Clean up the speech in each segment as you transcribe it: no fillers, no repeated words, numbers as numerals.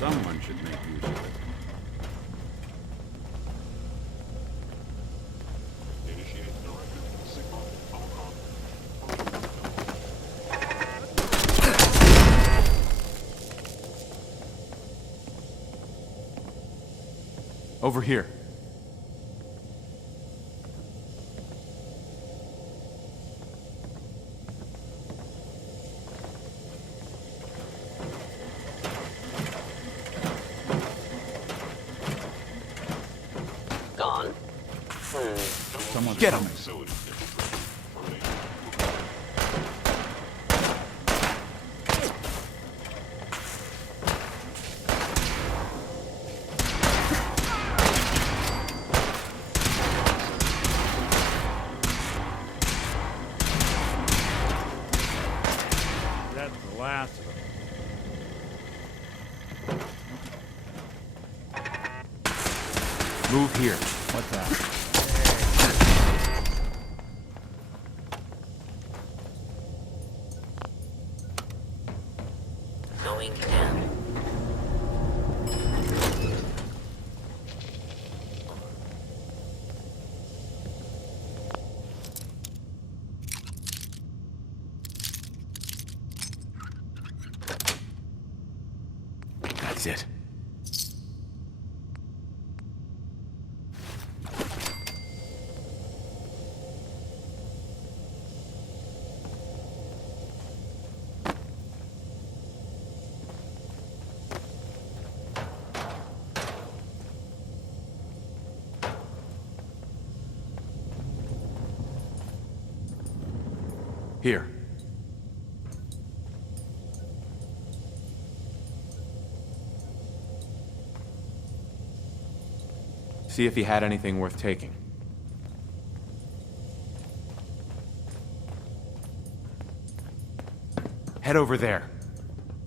Someone should make use of it. Initiate directed signal Omicron. Over here. Gone. Someone's Get him. Facility. That's the last of them. Move here. What's that? Going down. That's it. Here. See if he had anything worth taking. Head over there.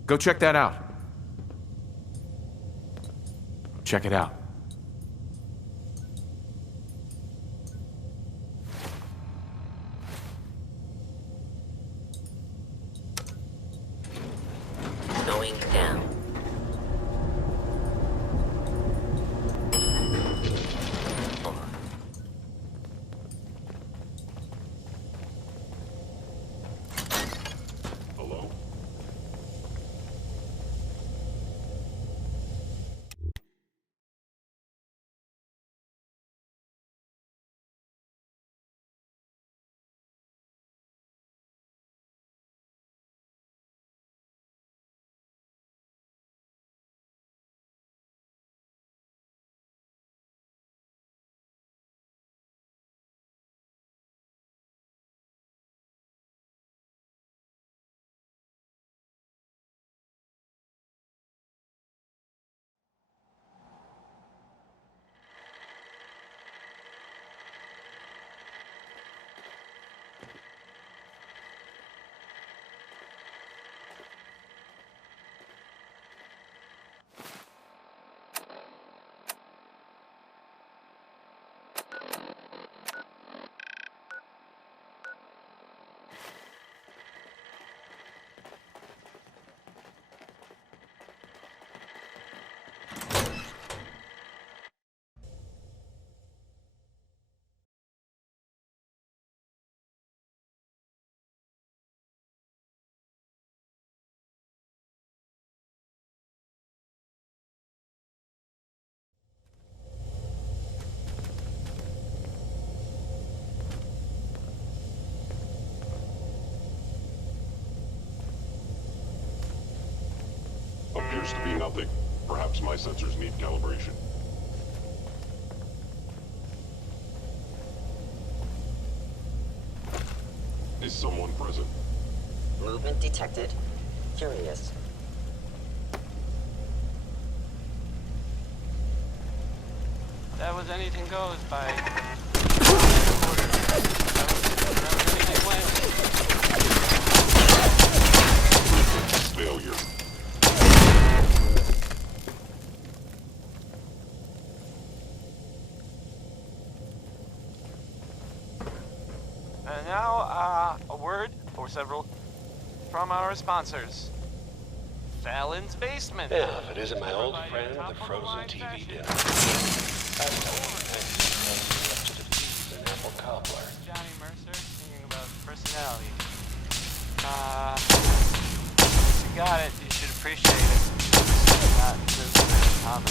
Go check that out. Check it out. Going down. Hello? Appears to be nothing. Perhaps my sensors need calibration. Is someone present? Movement detected. Curious. That was anything goes by order. That was anything went. Failure. And now, a word or several from our sponsors. Fallon's basement. Yeah, if it isn't my old Providing friend, the top-of-the-line frozen TV fashion. dinner. That's how I'm up to the teeth in apple cobbler. Johnny Mercer singing about personality. You got it. You should appreciate it. Not just common.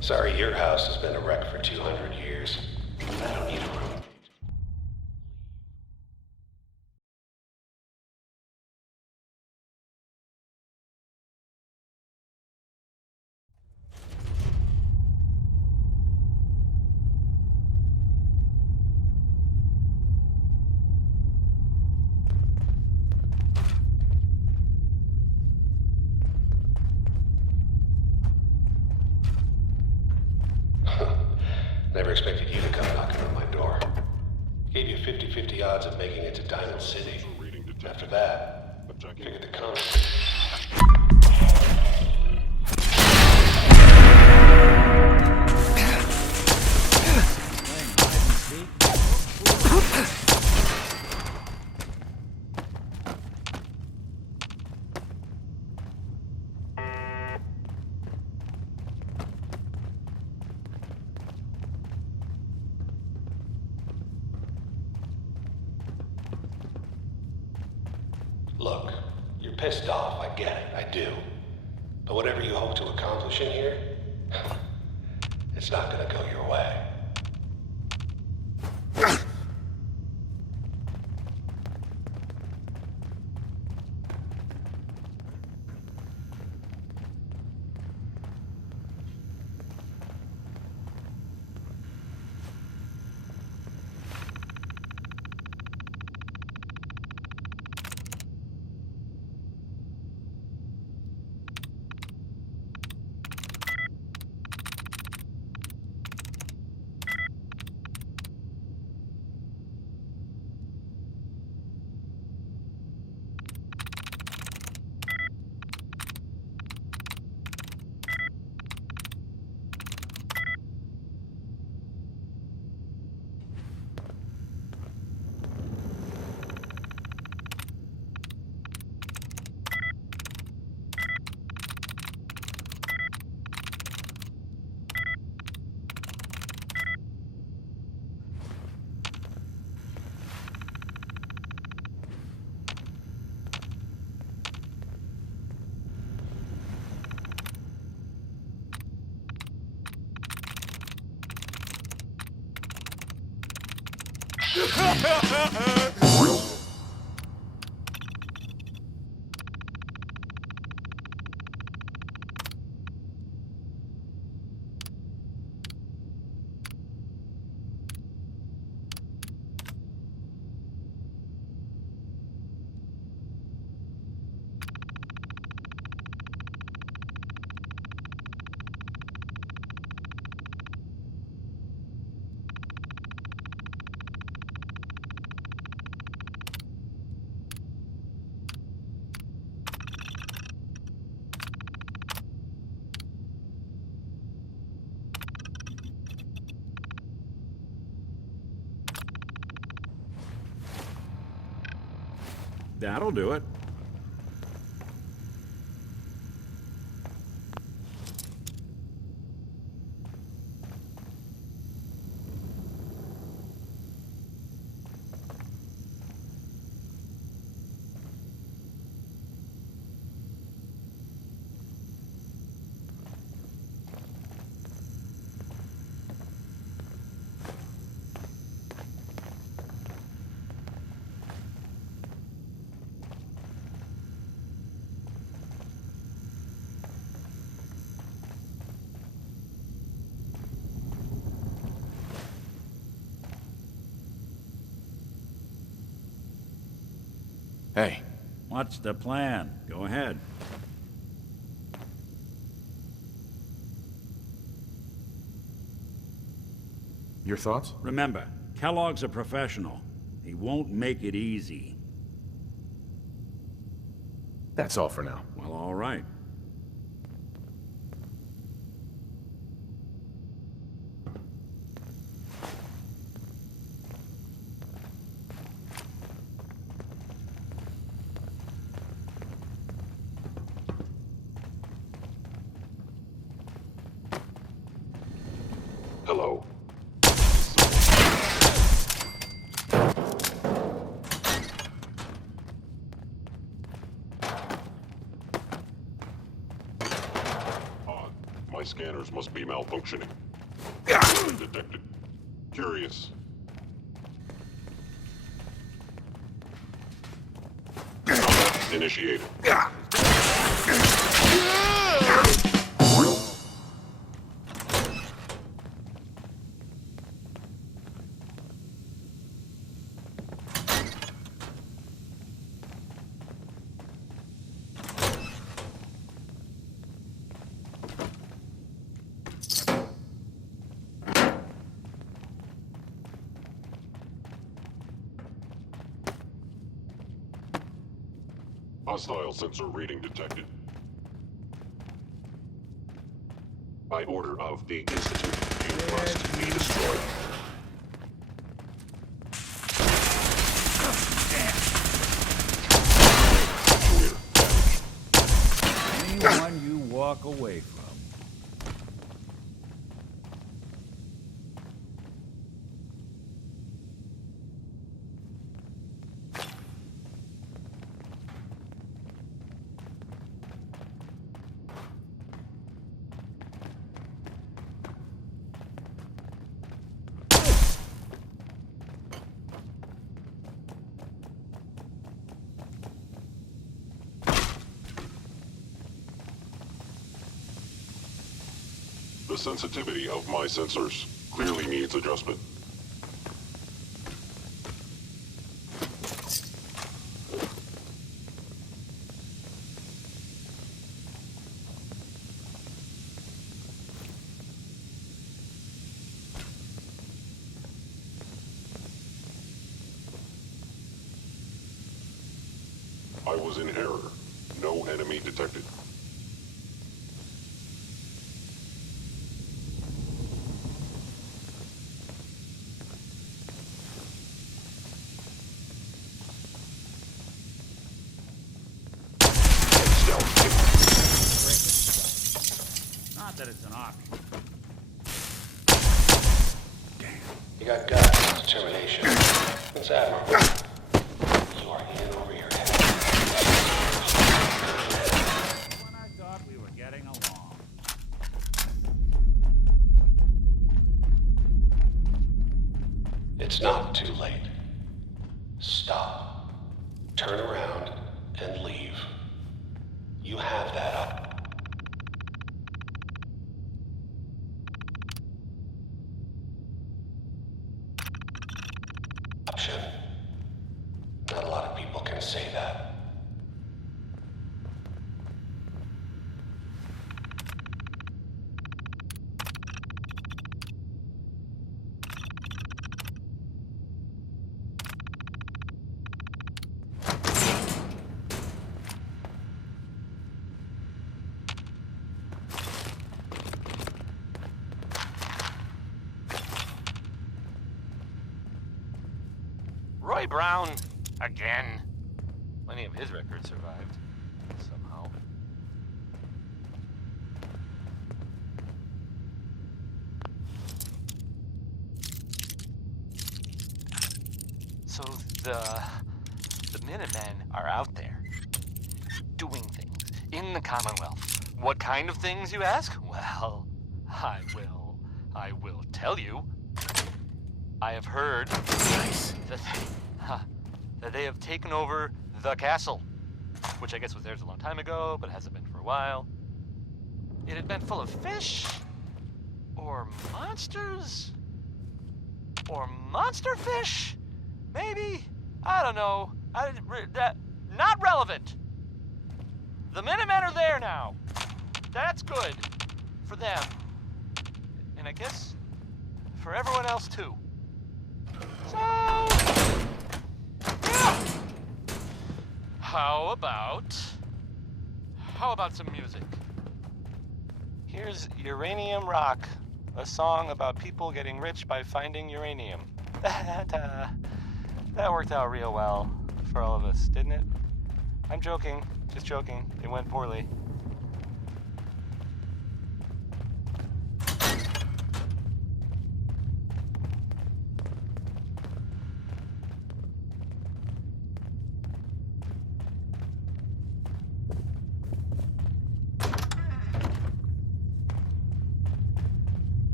Sorry, your house has been a wreck for 200 years. I don't need a room. Never expected you to come knocking on my door. Gave you 50-50 odds of making it to Diamond City. After that, figured the comments. Look, you're pissed off, I get it, I do. But whatever you hope to accomplish in here, it's not gonna go your way. That'll do it. Hey, What's the plan? Go ahead. Your thoughts? Remember, Kellogg's a professional. He won't make it easy. That's all for now. Well, all right. Hello. My scanners must be malfunctioning. Detected. Curious. Initiated. Hostile sensor reading detected. By order of the Institute, you must be destroyed. Clear. Anyone you walk away from. The sensitivity of my sensors clearly needs adjustment. I was in error. No enemy detected. Not that it's an option. You got guts and determination. It's admirable. You are in over your head. When I thought we were getting along. It's not too late. Stop. Turn around and leave. You have that option. Not a lot of people can say that. Roy Brown, again. Plenty of his records survived, somehow. So the Minutemen are out there, doing things in the Commonwealth. What kind of things, you ask? Well, I will tell you. I have heard that they have taken over the castle, which I guess was theirs a long time ago, but hasn't been for a while. It had been full of fish, or monsters, or monster fish, maybe? I don't know. Not relevant. The Minutemen are there now. That's good for them. And I guess for everyone else too. So, yeah. How about some music? Here's Uranium Rock, a song about people getting rich by finding uranium. That worked out real well for all of us, didn't it? I'm joking, just joking. It went poorly.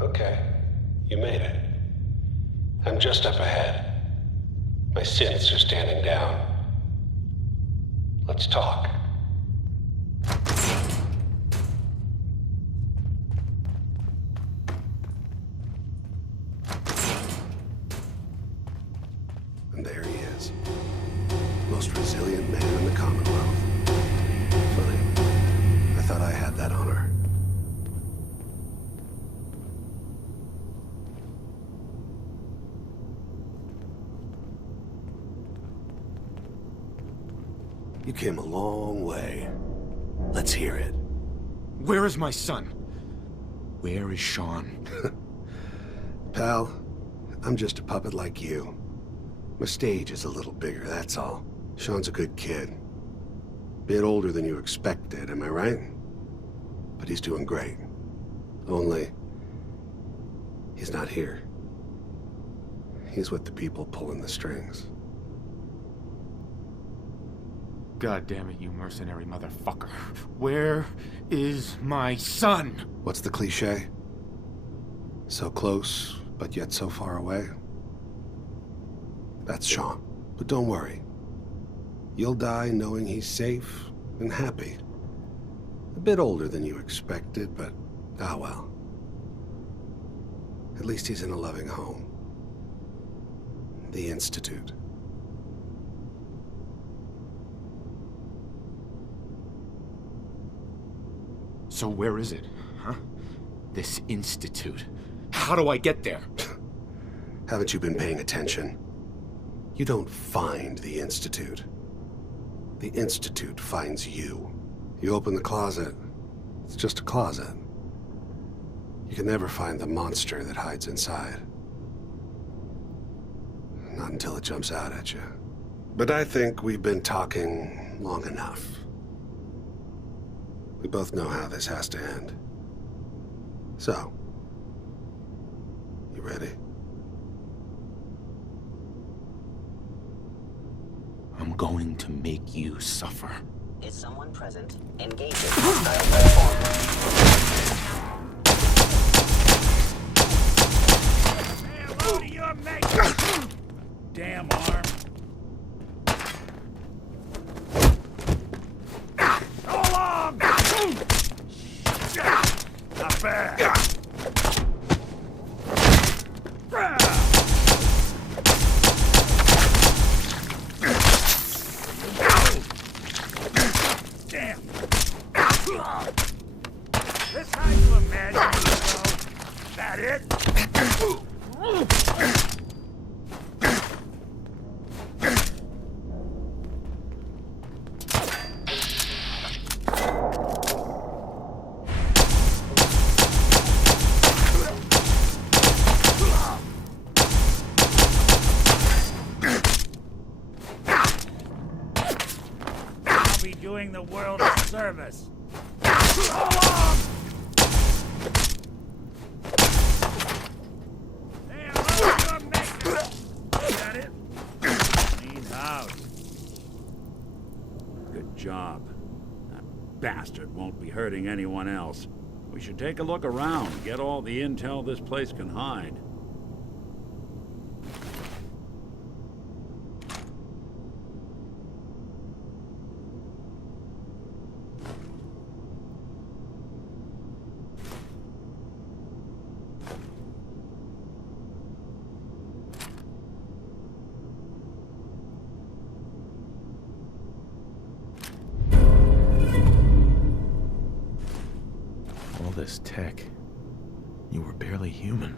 Okay, you made it. I'm just up ahead. My synths are standing down. Let's talk. And there he is. Most resilient man in the Commonwealth. Funny. I thought I had that honor. You came a long way. Let's hear it. Where is my son? Where is Sean? Pal, I'm just a puppet like you. My stage is a little bigger, that's all. Sean's a good kid. Bit older than you expected, am I right? But he's doing great. Only, he's not here. He's with the people pulling the strings. God damn it, you mercenary motherfucker. Where is my son? What's the cliche? So close, but yet so far away? That's Sean. But don't worry. You'll die knowing he's safe and happy. A bit older than you expected, but ah well. At least he's in a loving home. The Institute. So where is it, huh? This institute. How do I get there? Haven't you been paying attention? You don't find the Institute. The Institute finds you. You open the closet, it's just a closet. You can never find the monster that hides inside. Not until it jumps out at you. But I think we've been talking long enough. We both know how this has to end. So, you ready? I'm going to make you suffer. Is someone present? Engage it. Hostile platform. Hey, hello to your mate! Damn arm. Go along! Not bad. Damn. This how you imagine it, though? That it? I'll be doing the world a service. Go along! Hey, hello, your maker. Got it? Clean house. Good job. That bastard won't be hurting anyone else. We should take a look around, get all the intel this place can hide. this tech, you were barely human.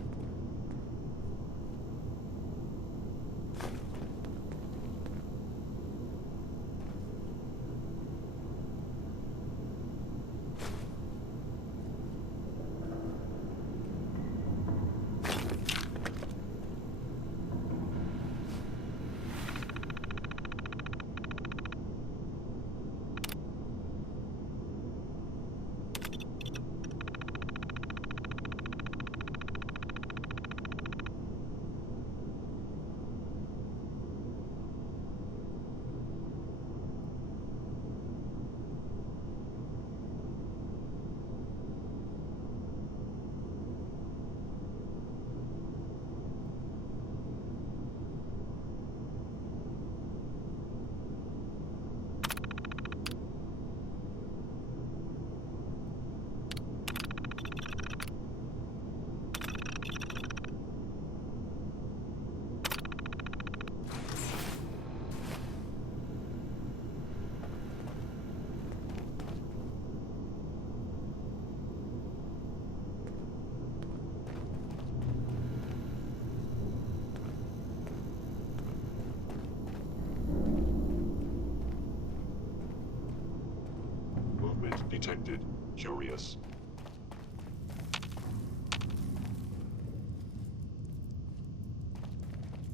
Movement detected. Curious.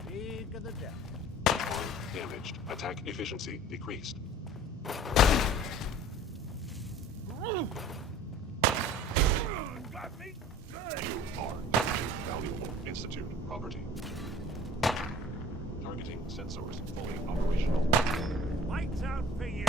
Speak of the devil. Damaged. Attack efficiency decreased. Got me good. You are valuable Institute property. Targeting sensors fully operational. Lights out for you.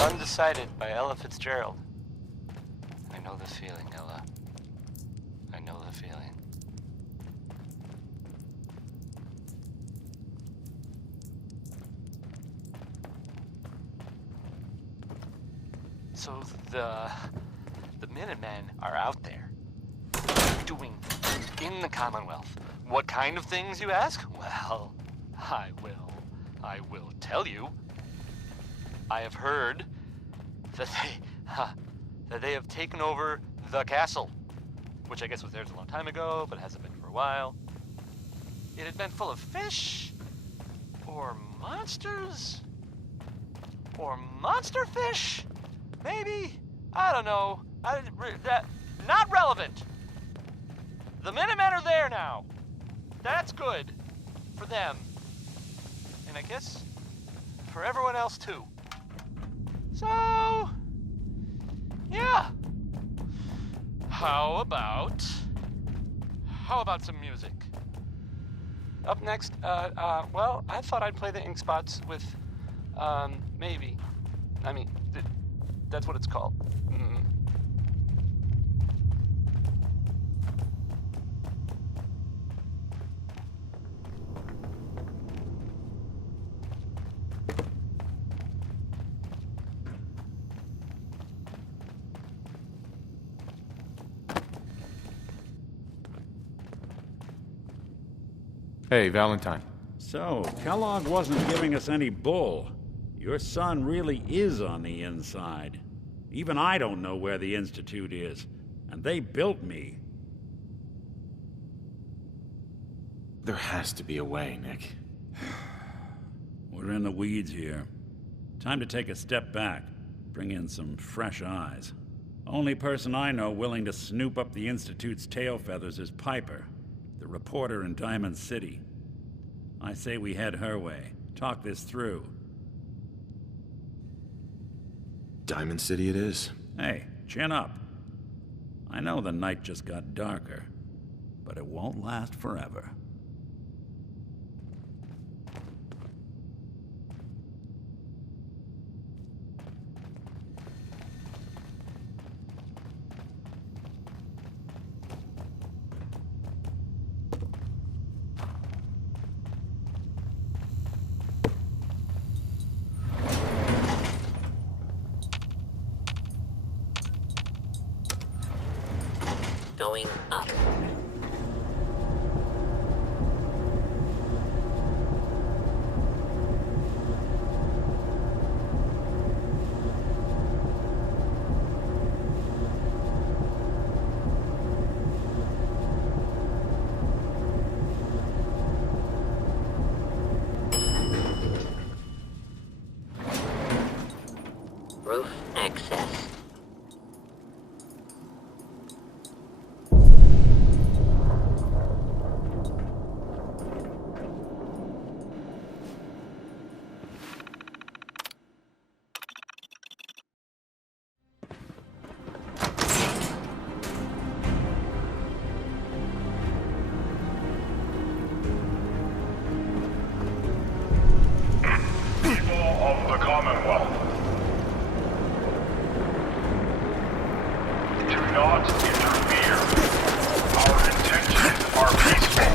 Undecided by Ella Fitzgerald. I know the feeling, Ella. I know the feeling. So the Minutemen are out there doing things in the Commonwealth. What kind of things, you ask? Well, I will tell you. I have heard that they have taken over the castle, which I guess was theirs a long time ago, but hasn't been for a while. It had been full of fish, or monsters, or monster fish, maybe? I don't know. Not relevant. The Minutemen are there now. That's good for them, and I guess for everyone else too. So, yeah. How about some music? Up next, well, I thought I'd play the Ink Spots with, maybe. I mean, that's what it's called. Hey, Valentine. So, Kellogg wasn't giving us any bull. Your son really is on the inside. Even I don't know where the Institute is. And they built me. There has to be a way, Nick. We're in the weeds here. Time to take a step back, bring in some fresh eyes. Only person I know willing to snoop up the Institute's tail feathers is Piper, the reporter in Diamond City. I say we head her way, talk this through. Diamond City it is. Hey, chin up. I know the night just got darker, but it won't last forever. Going up. Roof access. People of the Commonwealth, do not interfere. Our intentions are peaceful.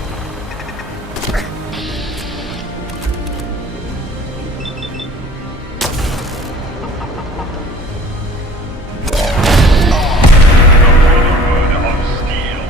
The Brotherhood of Steel.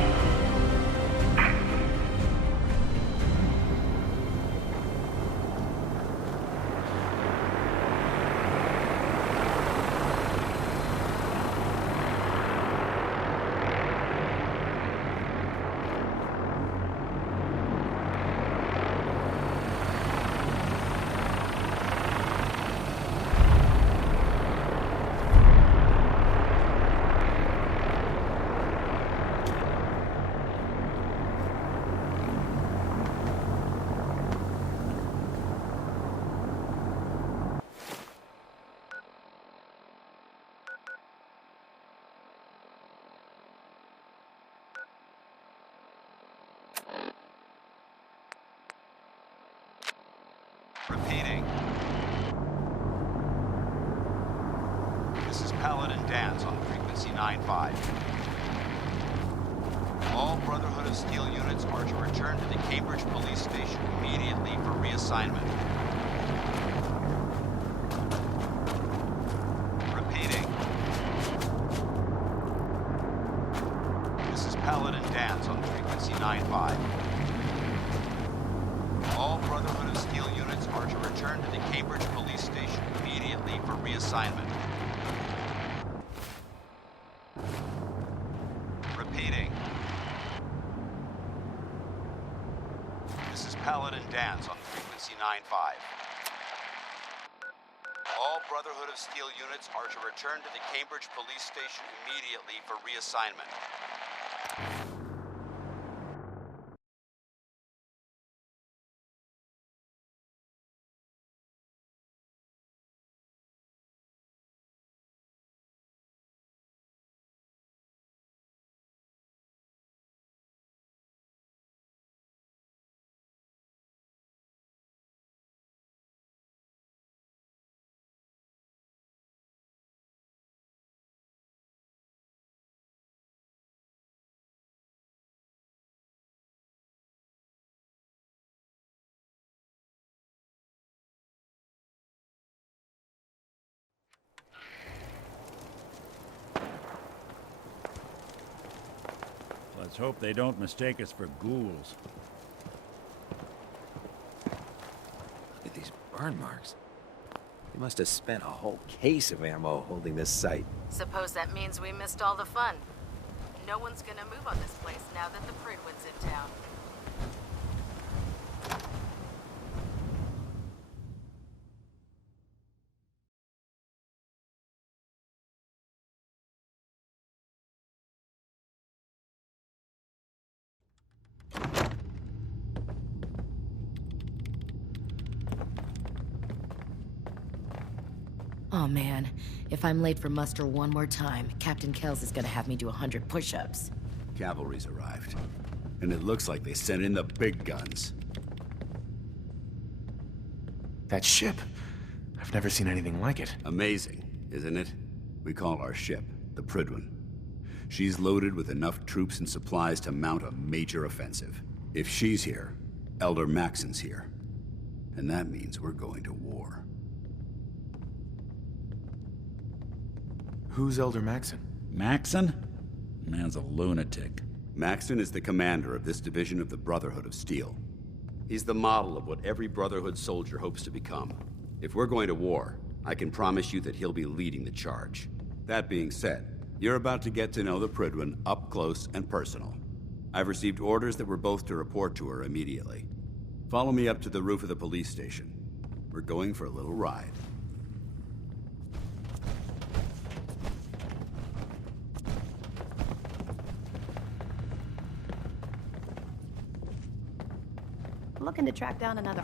Repeating. This is Paladin Dan's on frequency 9-5. All Brotherhood of Steel units are to return to the Cambridge Police Station immediately for reassignment. Repeating. This is Paladin Dan's on frequency 9-5. All Brotherhood of Steel units are to return to the Cambridge Police Station immediately for reassignment. Repeating. This is Paladin Dan's on frequency 9-5. All Brotherhood of Steel units are to return to the Cambridge Police Station immediately for reassignment. Let's hope they don't mistake us for ghouls. Look at these burn marks. They must have spent a whole case of ammo holding this site. Suppose that means we missed all the fun. No one's gonna move on this place now that the Prydwen's in town. Oh man, if I'm late for muster one more time, Captain Kells is gonna have me do 100 push-ups. Cavalry's arrived. And it looks like they sent in the big guns. That ship. I've never seen anything like it. Amazing, isn't it? We call our ship the Prydwen. She's loaded with enough troops and supplies to mount a major offensive. If she's here, Elder Maxon's here. And that means we're going to war. Who's Elder Maxon? Maxon? Man's a lunatic. Maxon is the commander of this division of the Brotherhood of Steel. He's the model of what every Brotherhood soldier hopes to become. If we're going to war, I can promise you that he'll be leading the charge. That being said, you're about to get to know the Prydwen up close and personal. I've received orders that we're both to report to her immediately. Follow me up to the roof of the police station. We're going for a little ride. Looking to track down another...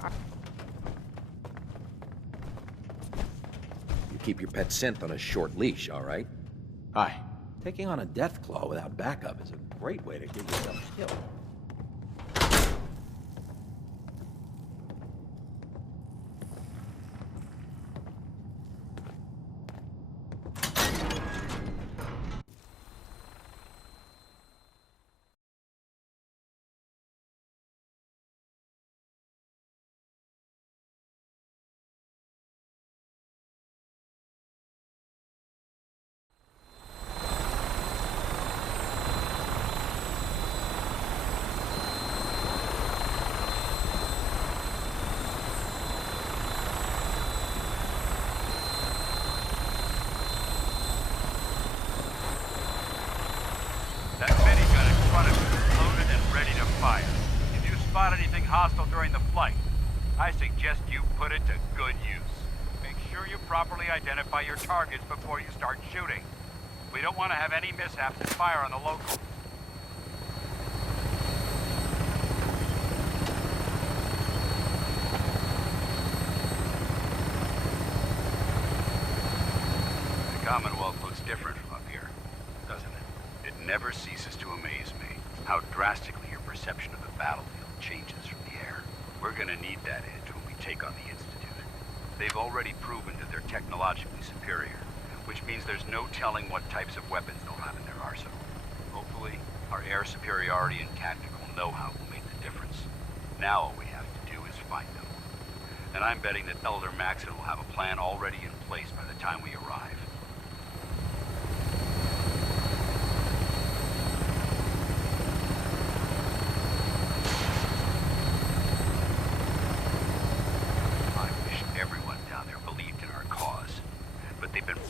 You keep your pet synth on a short leash, all right? Aye. Taking on a Deathclaw without backup is a great way to give yourself killed. That minigun in front of you is loaded and ready to fire. If you spot anything hostile during the flight, I suggest you put it to good use. Make sure you properly identify your targets before you start shooting. We don't want to have any mishaps and fire on the locals. The Commonwealth looks different from up here, doesn't it? It never ceases to amaze me how drastically your perception of the battlefield changes from the air. We're gonna need that edge when we take on the Institute. They've already proven that they're technologically superior, which means there's no telling what types of weapons they'll have in their arsenal. Hopefully, our air superiority and tactical know-how will make the difference. Now all we have to do is find them. And I'm betting that Elder Maxon will have a plan already in place by the time we arrive.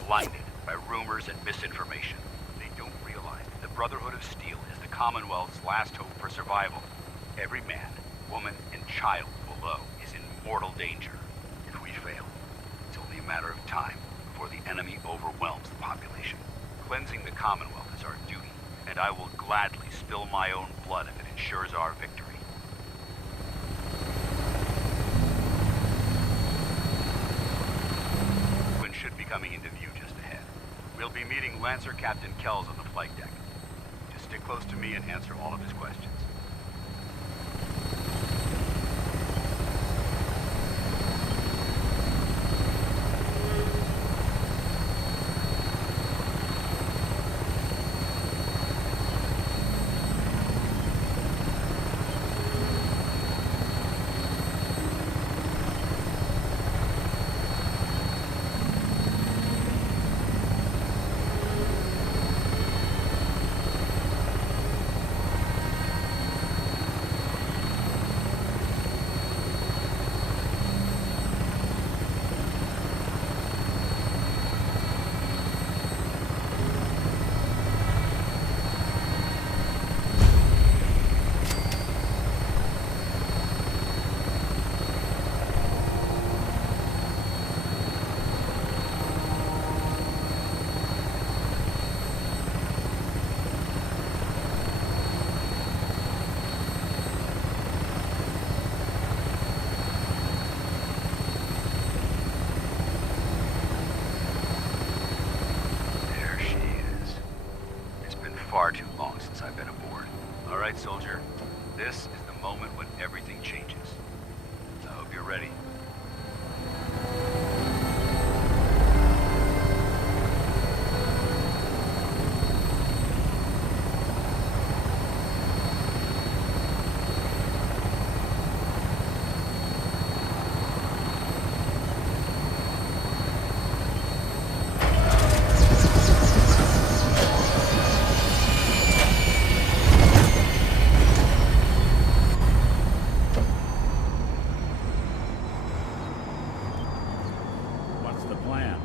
Blinded by rumors and misinformation. They don't realize that the Brotherhood of Steel is the Commonwealth's last hope for survival. Every man, woman, and child below is in mortal danger. If we fail, it's only a matter of time before the enemy overwhelms the population. Cleansing the Commonwealth is our duty, and I will gladly spill my own blood if it ensures our victory. Should be coming into view just ahead. We'll be meeting Lancer Captain Kells on the flight deck. Just stick close to me and answer all of his questions. far too long since I've been aboard. All right, soldier. This is the moment when everything changes. I hope you're ready. What's the plan?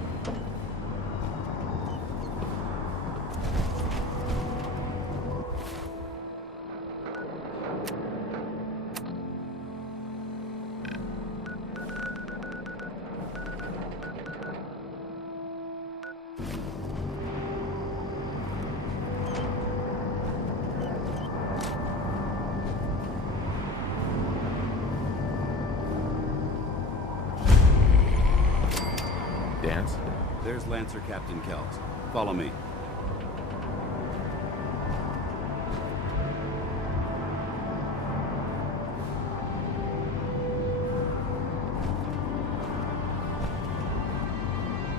Dance? There's Lancer Captain Kells. Follow me.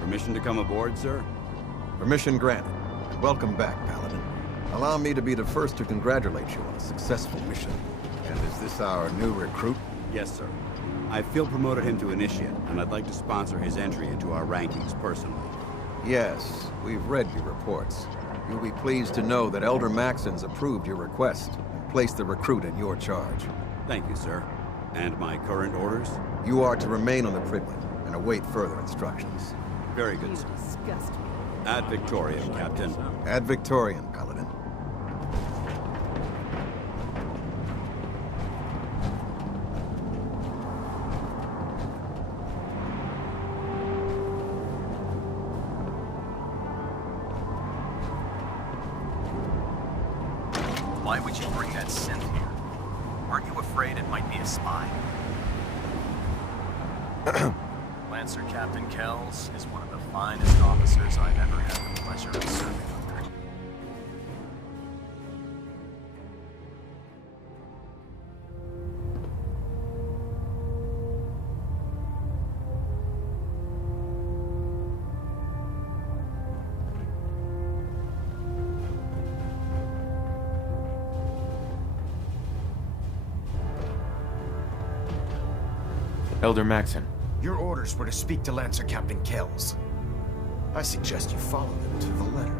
Permission to come aboard, sir? Permission granted. Welcome back, Paladin. Allow me to be the first to congratulate you on a successful mission. And is this our new recruit? Yes, sir. I field promoted him to Initiate, and I'd like to sponsor his entry into our rankings personally. Yes, we've read your reports. You'll be pleased to know that Elder Maxon's approved your request and placed the recruit in your charge. Thank you, sir. And my current orders? You are to remain on the Prydwen and await further instructions. Very good, sir. Disgust me. Ad Victoriam, Captain. Ad Victoriam, Paladin. Why would you bring that synth here? Aren't you afraid it might be a spy? Lancer Captain Kells is one of the finest officers I've ever had the pleasure of serving under. Elder Maxon. Your orders were to speak to Lancer Captain Kells. I suggest you follow them to the letter.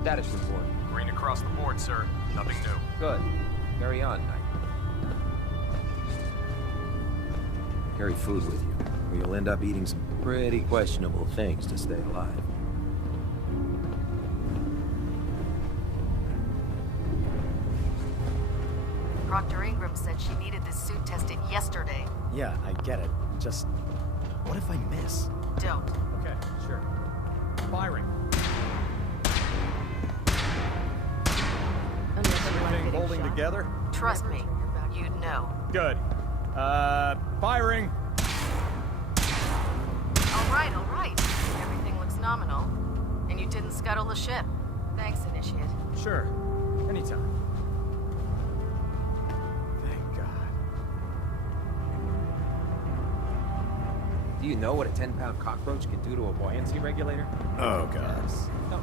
Status report. Green across the board, sir. Nothing new. Good. Carry on, Knight. Carry food with you, or you'll end up eating some pretty questionable things to stay alive. Proctor Ingram said she needed this suit tested yesterday. Yeah, I get it. Just, what if I miss? Don't. Okay, sure. Firing. Everything holding together? Trust me, you're about you'd know. Good. Firing. All right. Everything looks nominal. And you didn't scuttle the ship. Thanks, Initiate. Sure. Anytime. Thank God. Do you know what a 10-pound cockroach can do to a buoyancy regulator? Oh, God. No.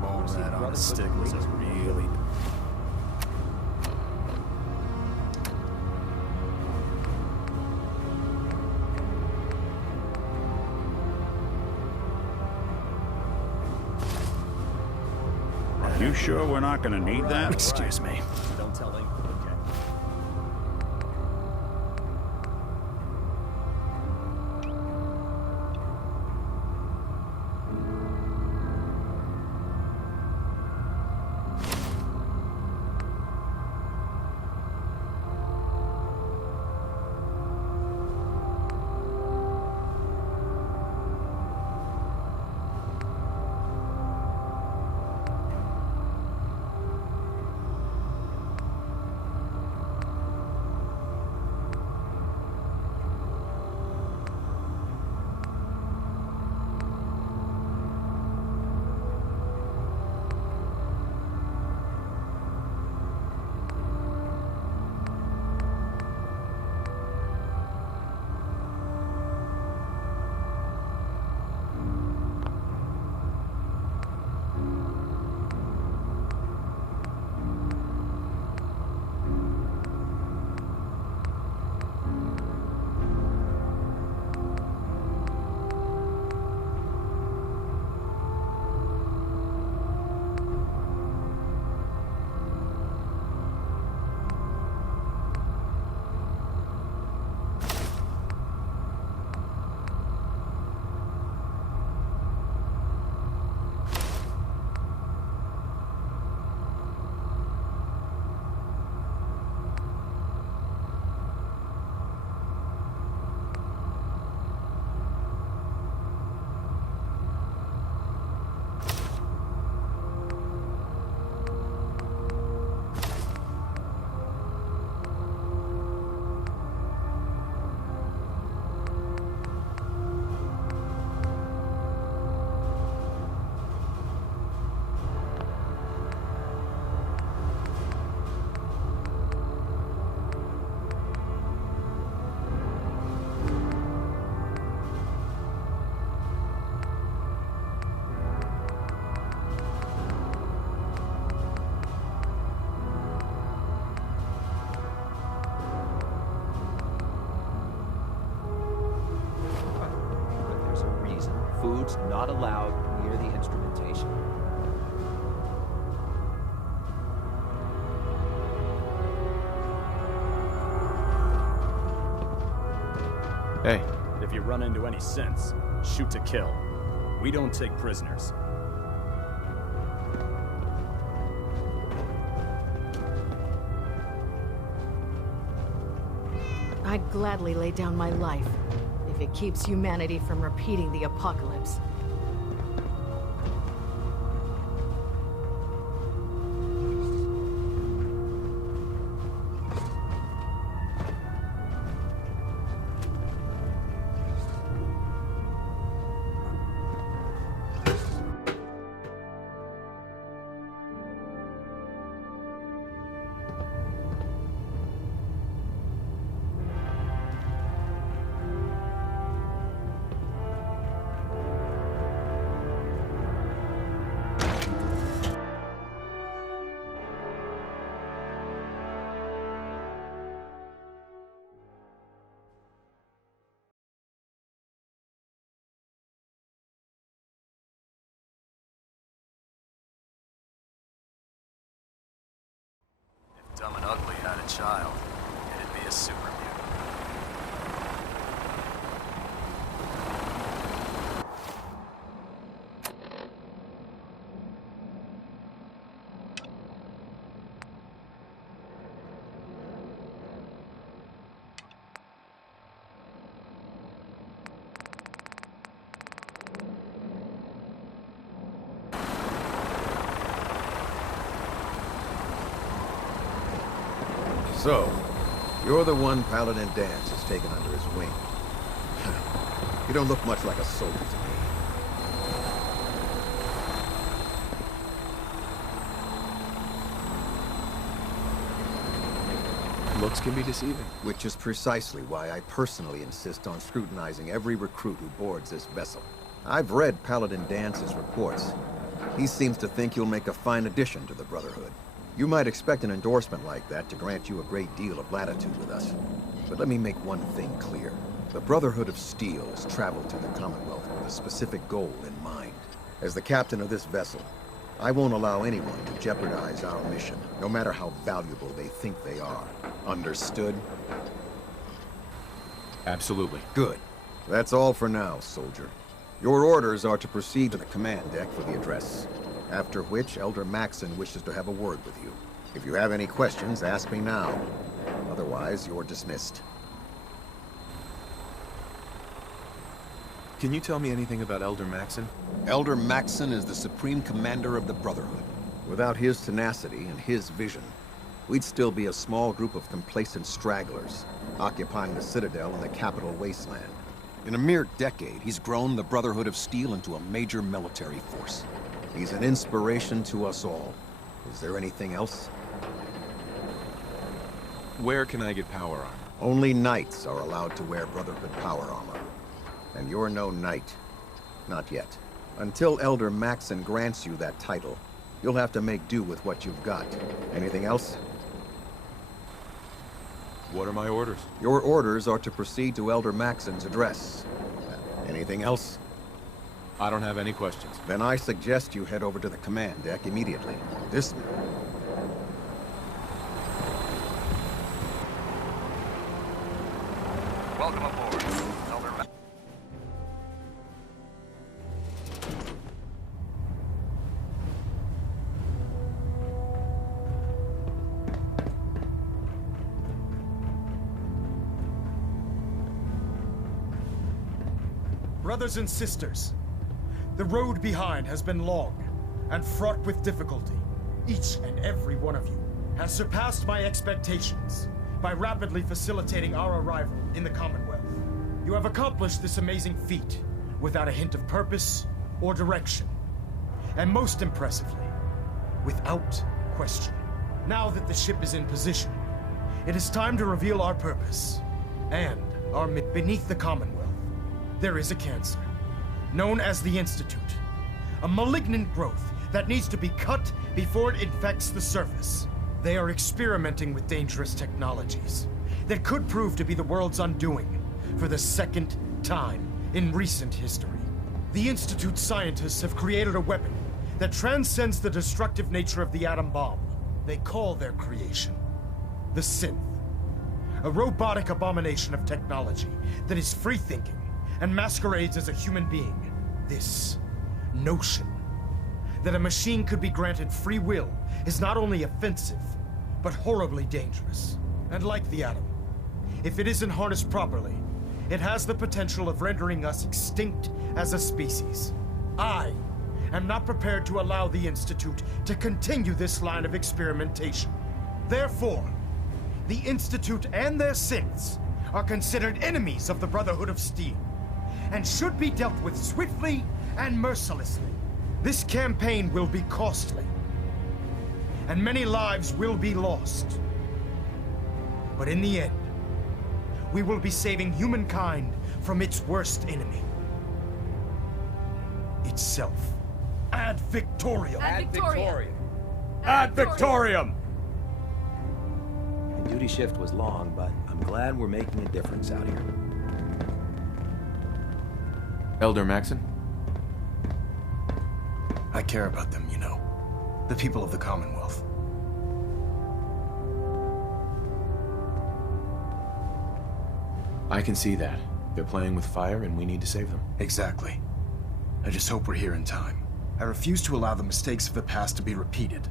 Mold that on a stick was a really... You sure we're not gonna need that? Excuse me. Don't tell anyone. Okay. Food's not allowed near the instrumentation. Hey. If you run into any sense, shoot to kill. We don't take prisoners. I'd gladly lay down my life if it keeps humanity from repeating the apocalypse. Dumb and Ugly had a child, it'd be a super mutant. So, you're the one Paladin Danse has taken under his wing. You don't look much like a soldier to me. Looks can be deceiving. Which is precisely why I personally insist on scrutinizing every recruit who boards this vessel. I've read Paladin Danse's reports. He seems to think you'll make a fine addition to the Brotherhood. You might expect an endorsement like that to grant you a great deal of latitude with us. But let me make one thing clear. The Brotherhood of Steel has traveled to the Commonwealth with a specific goal in mind. As the captain of this vessel, I won't allow anyone to jeopardize our mission, no matter how valuable they think they are. Understood? Absolutely. Good. That's all for now, soldier. Your orders are to proceed to the command deck for the address. After which, Elder Maxson wishes to have a word with you. If you have any questions, ask me now. Otherwise, you're dismissed. Can you tell me anything about Elder Maxson? Elder Maxson is the Supreme Commander of the Brotherhood. Without his tenacity and his vision, we'd still be a small group of complacent stragglers, occupying the Citadel and the capital wasteland. In a mere decade, he's grown the Brotherhood of Steel into a major military force. He's an inspiration to us all. Is there anything else? Where can I get power armor? Only knights are allowed to wear Brotherhood power armor. And you're no knight. Not yet. Until Elder Maxson grants you that title, you'll have to make do with what you've got. Anything else? What are my orders? Your orders are to proceed to Elder Maxson's address. Anything else? I don't have any questions. Then I suggest you head over to the command deck immediately. Dismiss. Welcome aboard, Elder Ma- Brothers and sisters, the road behind has been long and fraught with difficulty. Each and every one of you has surpassed my expectations by rapidly facilitating our arrival in the Commonwealth. You have accomplished this amazing feat without a hint of purpose or direction. And most impressively, without question. Now that the ship is in position, it is time to reveal our purpose and our beneath the Commonwealth. There is a cancer, known as the Institute. A malignant growth that needs to be cut before it infects the surface. They are experimenting with dangerous technologies that could prove to be the world's undoing for the second time in recent history. The Institute's scientists have created a weapon that transcends the destructive nature of the atom bomb. They call their creation the Synth. A robotic abomination of technology that is free-thinking and masquerades as a human being. This notion that a machine could be granted free will is not only offensive, but horribly dangerous. And like the atom, if it isn't harnessed properly, it has the potential of rendering us extinct as a species. I am not prepared to allow the Institute to continue this line of experimentation. Therefore, the Institute and their synths are considered enemies of the Brotherhood of Steel, and should be dealt with swiftly and mercilessly. This campaign will be costly, and many lives will be lost. But in the end, we will be saving humankind from its worst enemy. Itself. Ad Victoriam! Ad Victoriam! Ad Victoriam! The duty shift was long, but I'm glad we're making a difference out here. Elder Maxson? I care about them, you know. The people of the Commonwealth. I can see that. They're playing with fire and we need to save them. Exactly. I just hope we're here in time. I refuse to allow the mistakes of the past to be repeated.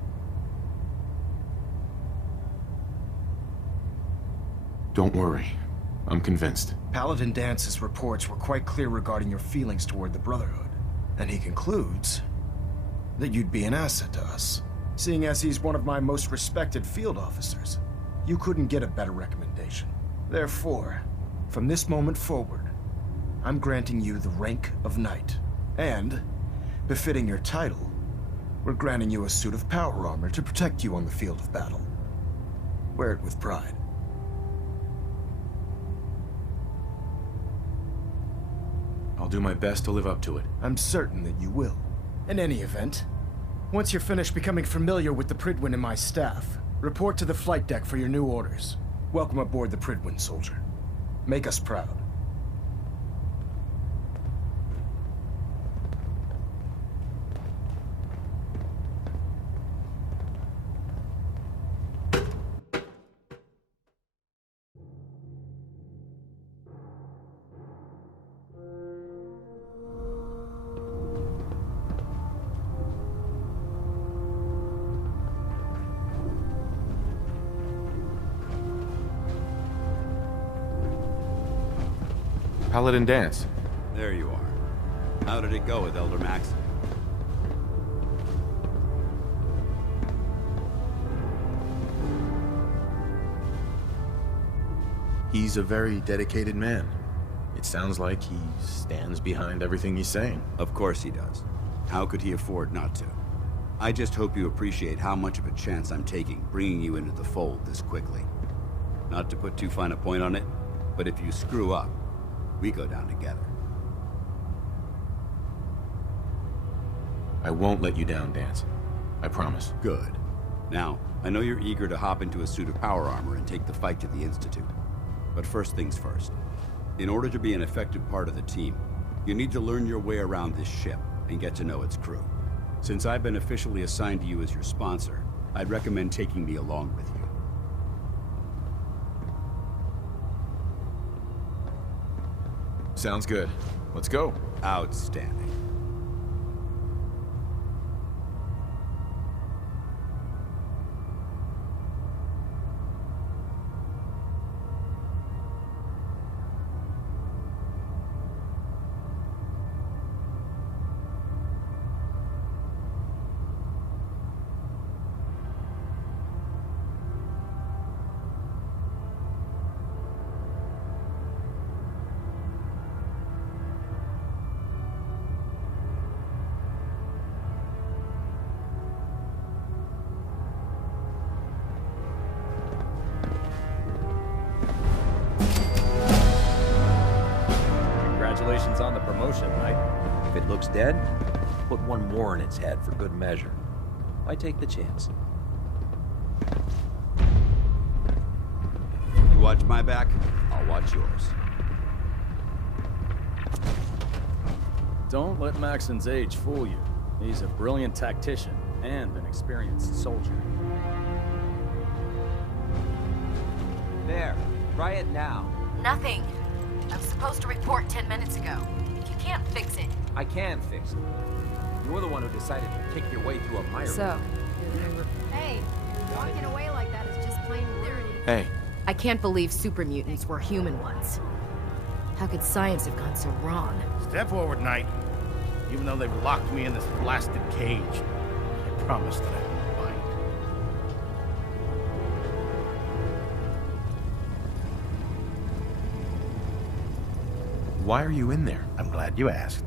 Don't worry. I'm convinced. Paladin Danse's reports were quite clear regarding your feelings toward the Brotherhood. And he concludes that you'd be an asset to us, seeing as he's one of my most respected field officers. You couldn't get a better recommendation. Therefore, from this moment forward, I'm granting you the rank of Knight. And, befitting your title, we're granting you a suit of power armor to protect you on the field of battle. Wear it with pride. I'll do my best to live up to it. I'm certain that you will. In any event, once you're finished becoming familiar with the Prydwen and my staff, report to the flight deck for your new orders. Welcome aboard the Prydwen, soldier. Make us proud. Paladin Danse. There you are. How did it go with Elder Maxson? He's a very dedicated man. It sounds like he stands behind everything he's saying. Of course he does. How could he afford not to? I just hope you appreciate how much of a chance I'm taking bringing you into the fold this quickly. Not to put too fine a point on it, but if you screw up, we go down together. I won't let you down, Danse. I promise. Good. Now, I know you're eager to hop into a suit of power armor and take the fight to the Institute. But first things first. In order to be an effective part of the team, you need to learn your way around this ship and get to know its crew. Since I've been officially assigned to you as your sponsor, I'd recommend taking me along with you. Sounds good. Let's go. Outstanding. Congratulations on the promotion, Knight. If it looks dead, put one more in its head for good measure. Why take the chance? You watch my back, I'll watch yours. Don't let Maxson's age fool you. He's a brilliant tactician and an experienced soldier. There. Try it now. Nothing. I was supposed to report 10 minutes ago. You can't fix it. I can fix it. You're the one who decided to kick your way through a mire. So, Hey, walking away like that is just plain dirty. Hey. I can't believe super mutants were human ones. How could science have gone so wrong? Step forward, Knight. Even though they've locked me in this blasted cage, I promise that I won't bite. Why are you in there? I'm glad you asked.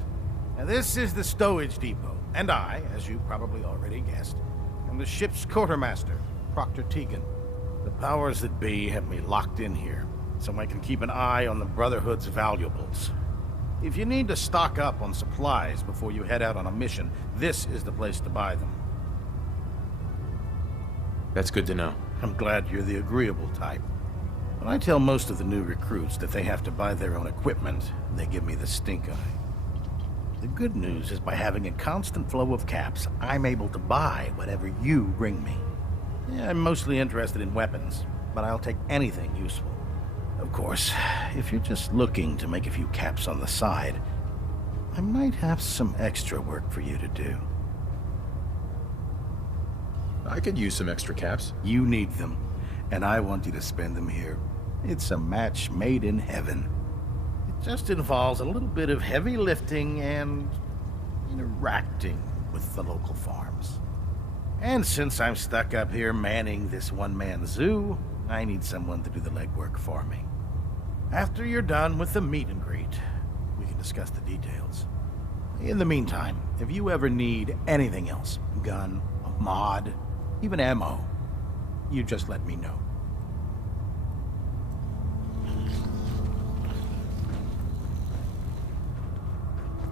Now, this is the stowage depot, and I, as you probably already guessed, am the ship's quartermaster, Proctor Tegan. The powers that be have me locked in here, so I can keep an eye on the Brotherhood's valuables. If you need to stock up on supplies before you head out on a mission, this is the place to buy them. That's good to know. I'm glad you're the agreeable type. When I tell most of the new recruits that they have to buy their own equipment, they give me the stink eye. The good news is by having a constant flow of caps, I'm able to buy whatever you bring me. Yeah, I'm mostly interested in weapons, but I'll take anything useful. Of course, if you're just looking to make a few caps on the side, I might have some extra work for you to do. I could use some extra caps. You need them, and I want you to spend them here. It's a match made in heaven. It just involves a little bit of heavy lifting and interacting with the local farms. And since I'm stuck up here manning this one-man zoo, I need someone to do the legwork for me. After you're done with the meet and greet, we can discuss the details. In the meantime, if you ever need anything else, gun, a mod, even ammo, you just let me know.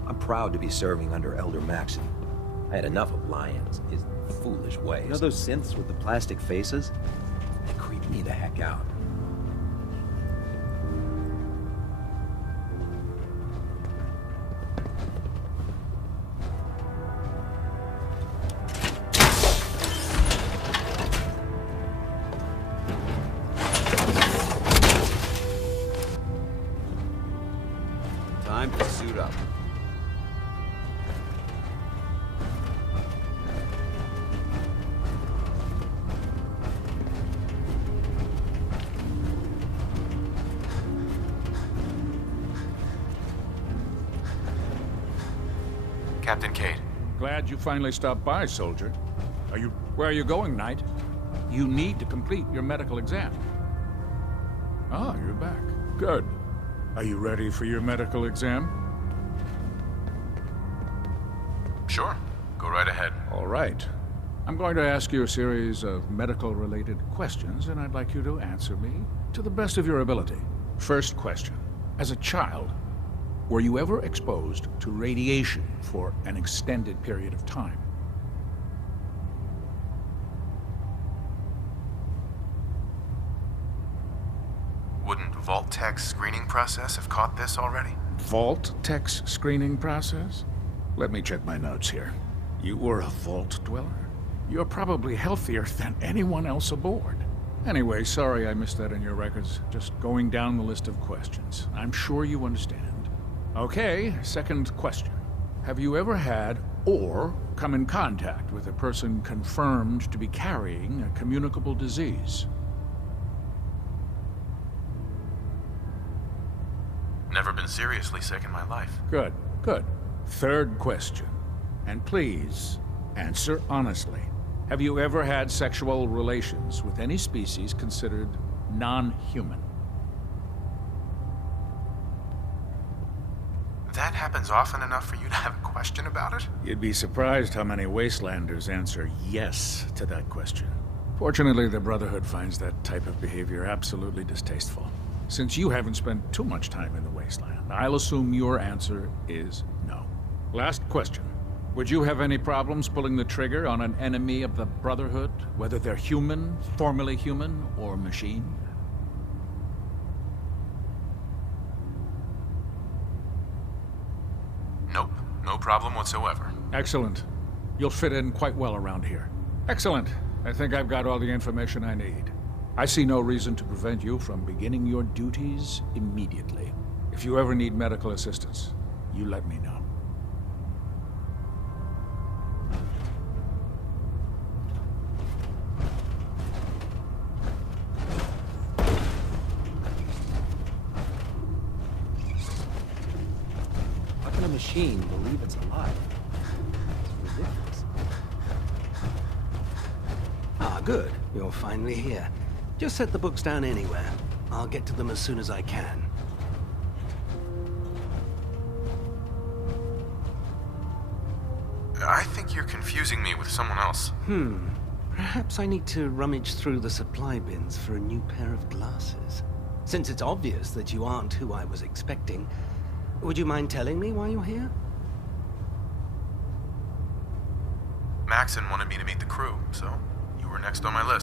I'm proud to be serving under Elder Maxon. I had enough of Lyons, his foolish ways. You know those synths with the plastic faces? They creep me the heck out. Time to suit up. Captain Cade. Glad you finally stopped by, soldier. Where are you going, Knight? You need to complete your medical exam. Ah, you're back. Good. Are you ready for your medical exam? Sure. Go right ahead. All right. I'm going to ask you a series of medical-related questions, and I'd like you to answer me to the best of your ability. First question. As a child, were you ever exposed to radiation for an extended period of time? Wouldn't Vault-Tech's screening process have caught this already? Vault-Tech's screening process? Let me check my notes here. You were a Vault dweller? You're probably healthier than anyone else aboard. Anyway, sorry I missed that in your records. Just going down the list of questions. I'm sure you understand. Okay, second question. Have you ever had or come in contact with a person confirmed to be carrying a communicable disease? Never been seriously sick in my life. Good, good. Third question. And please, answer honestly. Have you ever had sexual relations with any species considered non-human? That happens often enough for you to have a question about it? You'd be surprised how many Wastelanders answer yes to that question. Fortunately, the Brotherhood finds that type of behavior absolutely distasteful. Since you haven't spent too much time in the Wasteland, I'll assume your answer is no. Last question. Would you have any problems pulling the trigger on an enemy of the Brotherhood, whether they're human, formerly human, or machine? Nope. No problem whatsoever. Excellent. You'll fit in quite well around here. Excellent. I think I've got all the information I need. I see no reason to prevent you from beginning your duties immediately. If you ever need medical assistance, you let me know. How can a machine believe it's alive? It's ridiculous. Ah, good. You're finally here. Just set the books down anywhere. I'll get to them as soon as I can. I think you're confusing me with someone else. Perhaps I need to rummage through the supply bins for a new pair of glasses. Since it's obvious that you aren't who I was expecting, would you mind telling me why you're here? Maxon wanted me to meet the crew, so you were next on my list.